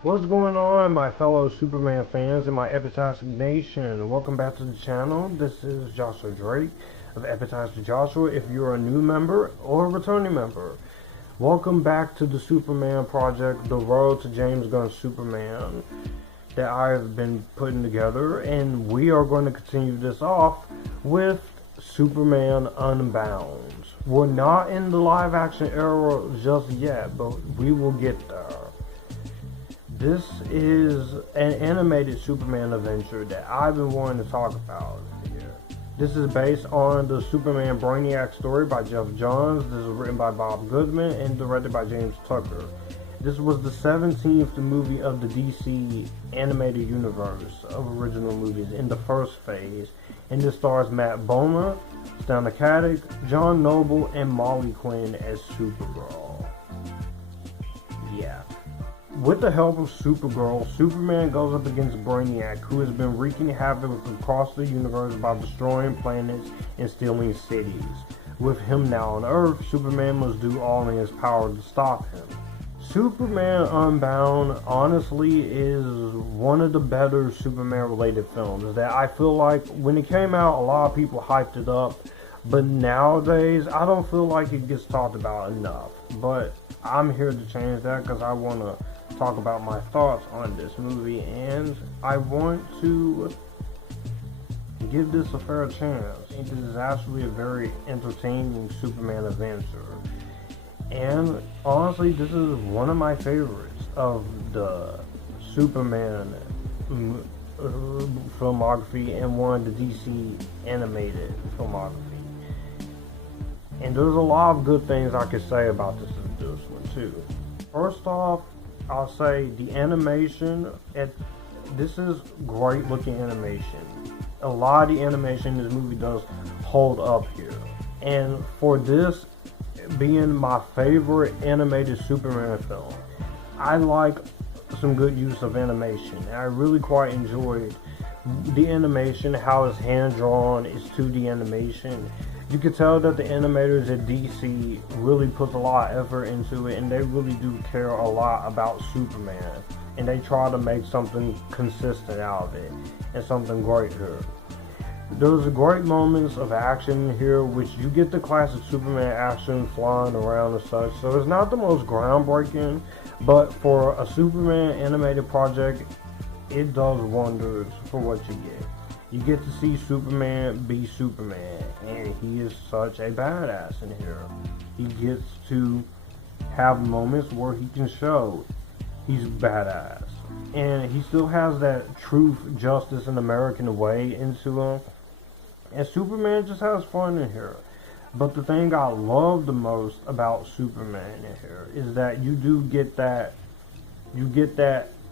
What's going on, my fellow Superman fans and my Epictastic Nation? Welcome back to the channel. This is Joshua Drake of Epictastic Joshua. If you're a new member or a returning member, welcome back to the Superman project, the road to James Gunn's Superman that I've been putting together, and we are going to continue this off with Superman Unbound. We're not in the live action era just yet, but we will get there. This is an animated Superman adventure that I've been wanting to talk about here. This is based on the Superman Brainiac story by Geoff. This is written by Bob Goodman and directed by James Tucker. This was the 17th movie of the DC animated universe of original movies in the first phase, and this stars Matt Bomer, Stana Katic, John Noble, and Molly Quinn as Supergirl. Yeah. With the help of Supergirl, Superman goes up against Brainiac, who has been wreaking havoc across the universe by destroying planets and stealing cities. With him now on Earth, Superman must do all in his power to stop him. Superman Unbound, honestly, is one of the better Superman-related films that I feel like when it came out, a lot of people hyped it up, but nowadays, I don't feel like it gets talked about enough. But I'm here to change that because I want to talk about my thoughts on this movie, and I want to give this a fair chance. This is actually a very entertaining Superman adventure, and honestly, this is one of my favorites of the Superman filmography and one of the DC animated filmography. And there's a lot of good things I could say about this one too. First off, I'll say the animation, this is great looking animation. A lot of the animation in this movie does hold up here. And for this being my favorite animated Superman film, I like some good use of animation. I really quite enjoyed the animation, how it's hand drawn, it's 2D animation. You can tell that the animators at DC really put a lot of effort into it, and they really do care a lot about Superman, and they try to make something consistent out of it and something great here. There's great moments of action here, which you get the classic Superman action flying around and such, so it's not the most groundbreaking, but for a Superman animated project, it does wonders for what you get. You get to see Superman be Superman, and he is such a badass in here. He gets to have moments where he can show he's badass, and he still has that truth, justice, and American way into him, and Superman just has fun in here. But the thing I love the most about Superman in here is that you get that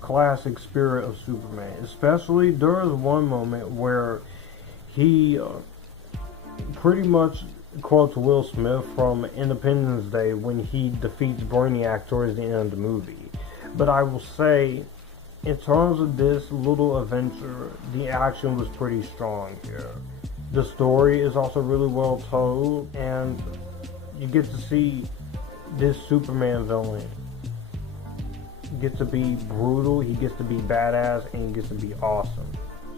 classic spirit of Superman. Especially there is one moment where he pretty much quotes Will Smith from Independence Day when he defeats Brainiac towards the end of the movie. But I will say, in terms of this little adventure, the action was pretty strong here. The story is also really well told, and you get to see this Superman villain gets to be brutal, he gets to be badass, and he gets to be awesome.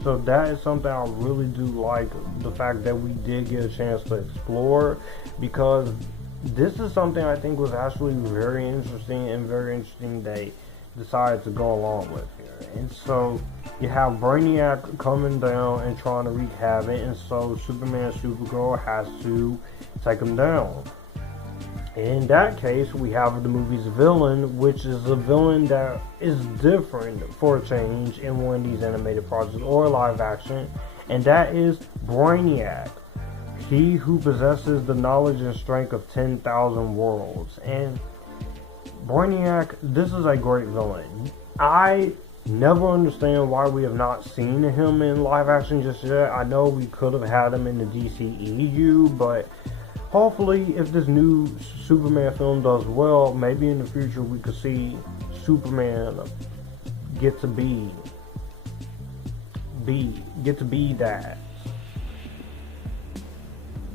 So that is something I really do like, the fact that we did get a chance to explore, because this is something I think was actually very interesting they decided to go along with here. And so you have Brainiac coming down and trying to wreak havoc, and so Superman and Supergirl has to take him down. In that case, we have the movie's villain, which is a villain that is different for a change in one of these animated projects or live action, and that is Brainiac. He who possesses the knowledge and strength of 10,000 worlds. And Brainiac, this is a great villain. I never understand why we have not seen him in live action just yet. I know we could have had him in the DCEU, but hopefully, if this new Superman film does well, maybe in the future we could see Superman get to be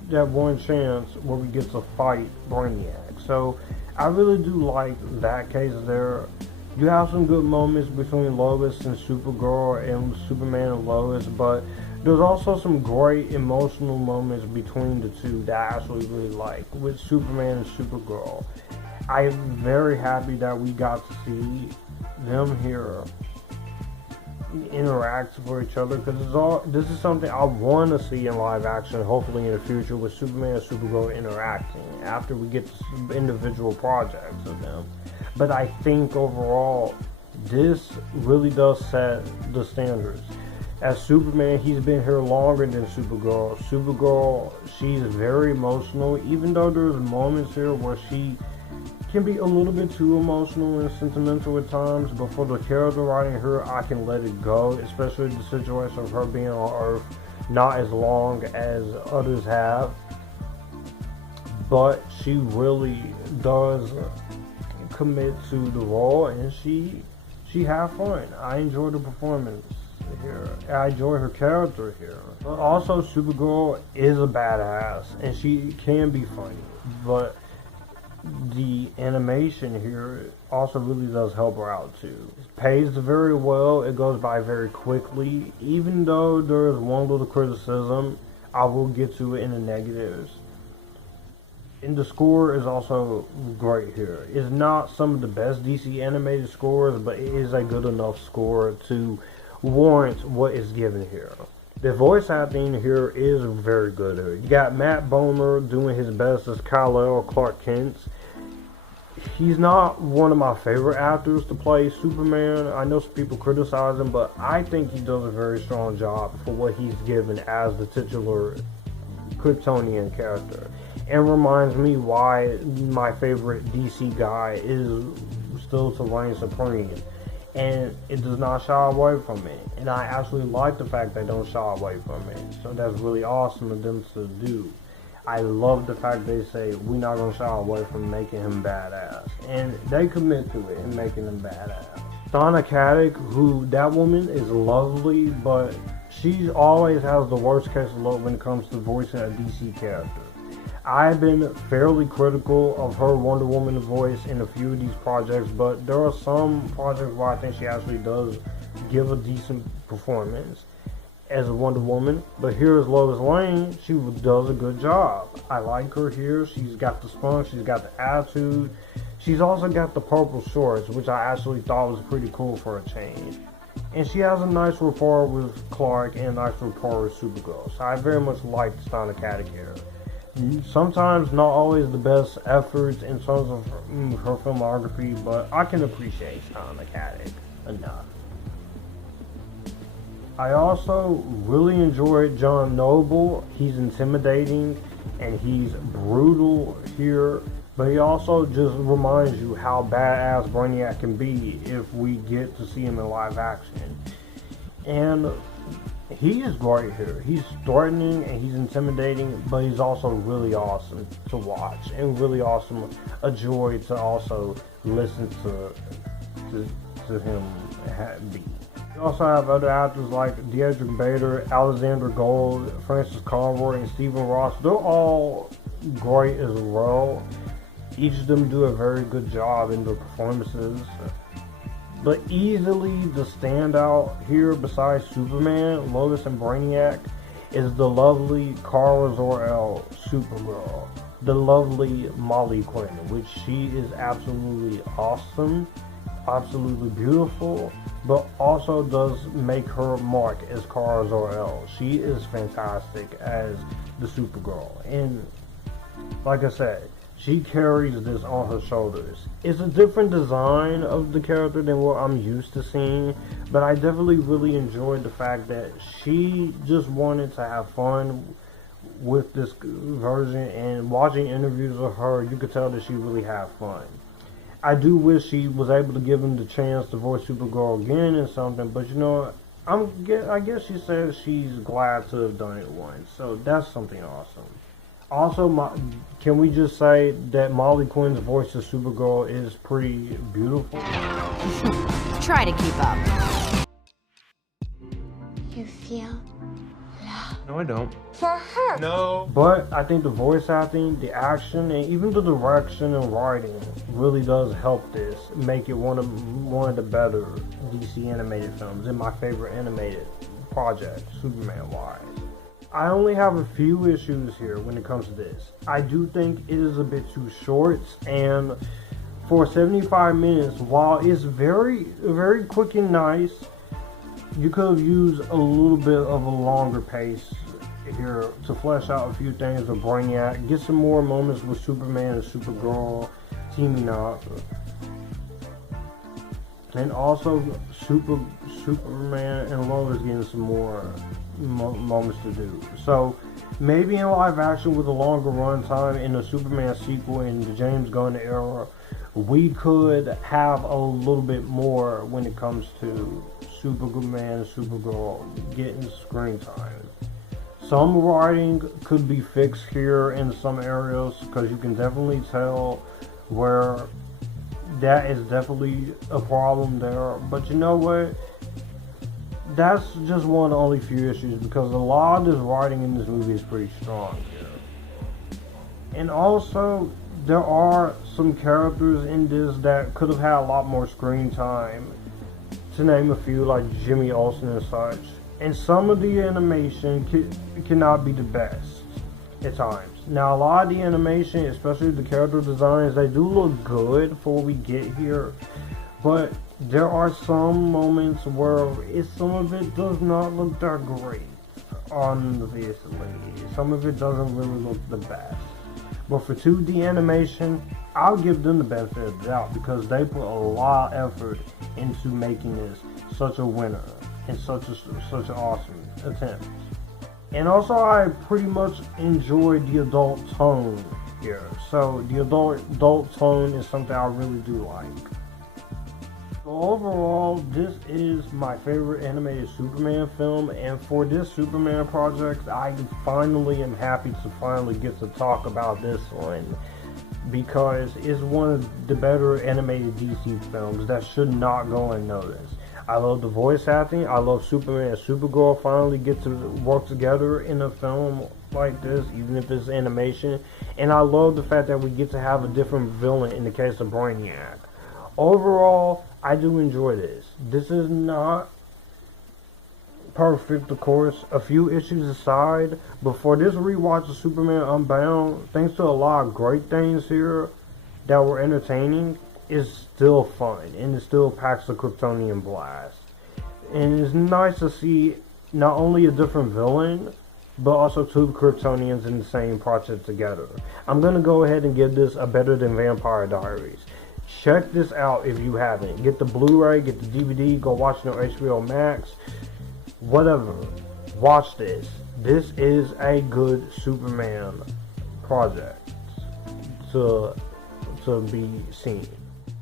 that one chance where we get to fight Brainiac. So I really do like that case there. You have some good moments between Lois and Supergirl and Superman and Lois, but there's also some great emotional moments between the two that I actually really like with Superman and Supergirl. I am very happy that we got to see them here interact for each other, because this is something I want to see in live action, hopefully in the future, with Superman and Supergirl interacting after we get to individual projects of them. But I think overall this really does set the standards. As Superman, he's been here longer than Supergirl. Supergirl, she's very emotional, even though there's moments here where she can be a little bit too emotional and sentimental at times, but for the character writing her, I can let it go, especially the situation of her being on Earth not as long as others have. But she really does commit to the role, and she had fun. I enjoyed the performance here. I enjoy her character here. But also, Supergirl is a badass, and she can be funny, but the animation here also really does help her out too. It pays very well, it goes by very quickly, even though there is one little criticism. I will get to it in the negatives. And the score is also great here. It's not some of the best DC animated scores, but it is a good enough score to warrant what is given here. The voice acting here is very good here. You got Matt Bomer doing his best as Kal-El Clark Kent. He's not one of my favorite actors to play Superman. I know some people criticize him, but I think he does a very strong job for what he's given as the titular Kryptonian character. And reminds me why my favorite DC guy is still to reign supreme. And it does not shy away from it. And I actually like the fact they don't shy away from it. So that's really awesome of them to do. I love the fact they say, we're not going to shy away from making him badass. And they commit to it and making him badass. Donna Caddick, who, that woman is lovely, but she always has the worst case of luck when it comes to voicing a DC character. I've been fairly critical of her Wonder Woman voice in a few of these projects, but there are some projects where I think she actually does give a decent performance as a Wonder Woman. But here as Lois Lane, she does a good job. I like her here. She's got the spunk, she's got the attitude. She's also got the purple shorts, which I actually thought was pretty cool for a change. And she has a nice rapport with Clark and a nice rapport with Supergirl. So I very much like Donna Caddick here. Sometimes not always the best efforts in terms of her filmography, but I can appreciate Donna Caddick enough. I also really enjoyed John Noble. He's intimidating and he's brutal here, but he also just reminds you how badass Brainiac can be if we get to see him in live action. And he is great here. He's threatening and he's intimidating, but he's also really awesome to watch and really awesome, a joy to also listen to him be. You also have other actors like Diedrich Bader, Alexander Gold, Francis Conroy, and Stephen Ross. They're all great as well. Each of them do a very good job in their performances. But easily the standout here besides Superman, Lois, and Brainiac is the lovely Kara Zor-El Supergirl. The lovely Molly Quinn, which she is absolutely awesome, absolutely beautiful, but also does make her mark as Kara Zor-El. She is fantastic as the Supergirl. And like I said, she carries this on her shoulders. It's a different design of the character than what I'm used to seeing, but I definitely really enjoyed the fact that she just wanted to have fun with this version, and watching interviews of her, you could tell that she really had fun. I do wish she was able to give him the chance to voice Supergirl again or something, but you know, I guess she says she's glad to have done it once, so that's something awesome. Also, can we just say that Molly Quinn's voice of Supergirl is pretty beautiful? Try to keep up. You feel love. No, I don't. For her. No. But I think the voice acting, the action, and even the direction and writing really does help this make it one of the better DC animated films and my favorite animated project, Superman wise. I only have a few issues here when it comes to this. I do think it is a bit too short, and for 75 minutes, while it's very, very quick and nice, you could have used a little bit of a longer pace here to flesh out a few things with Brainiac, get some more moments with Superman and Supergirl teaming up, and also Superman and Lois getting some more moments to do. So maybe in live action with a longer runtime in the Superman sequel in the James Gunn era, we could have a little bit more when it comes to Superman and Supergirl getting screen time. Some writing could be fixed here in some areas, because you can definitely tell where that is definitely a problem there. But you know what? That's just one of the only few issues, because a lot of this writing in this movie is pretty strong here. And also, there are some characters in this that could have had a lot more screen time, to name a few, like Jimmy Olsen and such. And some of the animation cannot be the best at times. Now, a lot of the animation, especially the character designs, they do look good for what we get here, but there are some moments where some of it does not look that great, obviously. Some of it doesn't really look the best. But for 2D animation, I'll give them the benefit of the doubt, because they put a lot of effort into making this such a winner and such an awesome attempt. And also, I pretty much enjoyed the adult tone here. So the adult tone is something I really do like. So overall, this is my favorite animated Superman film, and for this Superman project, I finally am happy to finally get to talk about this one, because it's one of the better animated DC films that should not go unnoticed. I love the voice acting. I love Superman and Supergirl finally get to work together in a film like this, even if it's animation. And I love the fact that we get to have a different villain in the case of Brainiac. Overall, I do enjoy this. This is not perfect, of course, a few issues aside, but for this rewatch of Superman Unbound, thanks to a lot of great things here that were entertaining, is still fun, and it still packs a Kryptonian blast. And it's nice to see not only a different villain, but also two Kryptonians in the same project together. I'm gonna go ahead and give this a better than Vampire Diaries. Check this out if you haven't. Get the Blu-ray, get the DVD, go watch it on HBO Max, whatever. Watch this. This is a good Superman project to be seen.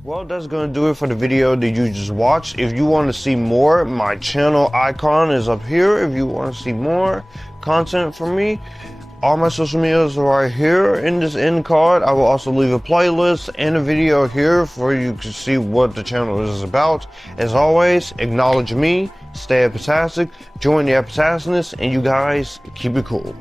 Well, that's going to do it for the video that you just watched. If you want to see more, my channel icon is up here. If you want to see more content from me, all my social medias are right here in this end card. I will also leave a playlist and a video here for you to see what the channel is about. As always, acknowledge me, stay Epictastic, join the Epictasticness, and you guys keep it cool.